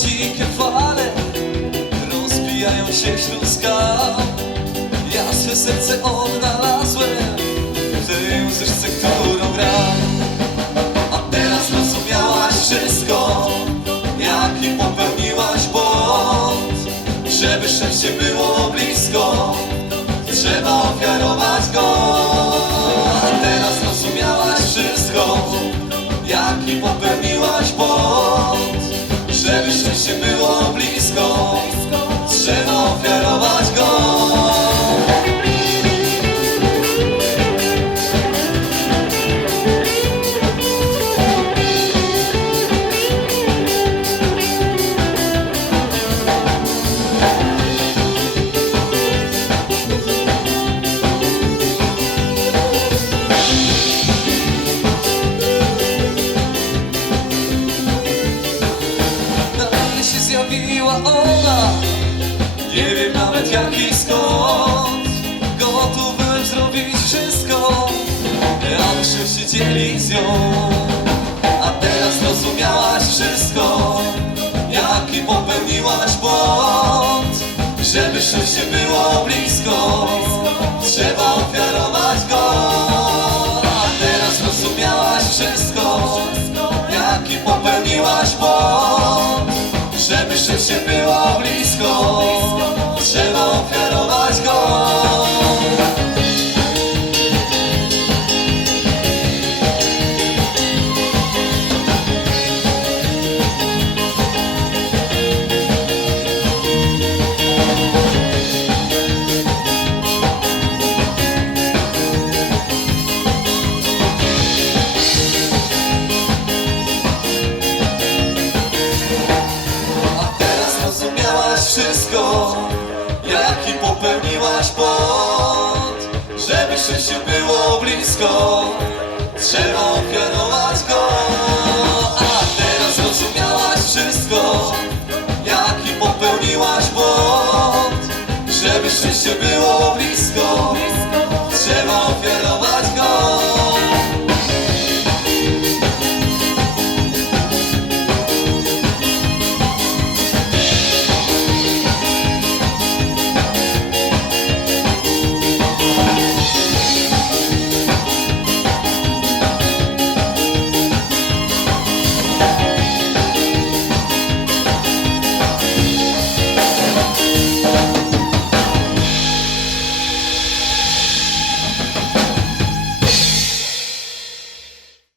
dzikie fale Rozbijają się wśród skał Ja swe serce odnalazłem W tej muzyczce, którą gram. A teraz rozumiałaś wszystko Jaki popełniłaś błąd. Żeby szczęście było blisko Trzeba ofiarować go. A teraz rozumiałaś wszystko. Nawet jak i skąd Gotów byłem zrobić wszystko Ale szczęście dzieli z nią. A teraz rozumiałaś wszystko Jaki popełniłaś błąd. Żeby szczęście było blisko Trzeba ofiarować szczęście było blisko. Trzeba ofiarować go. A teraz rozumiałaś wszystko. Jaki popełniłaś błąd. Żeby szczęście było blisko. Trzeba ofiarować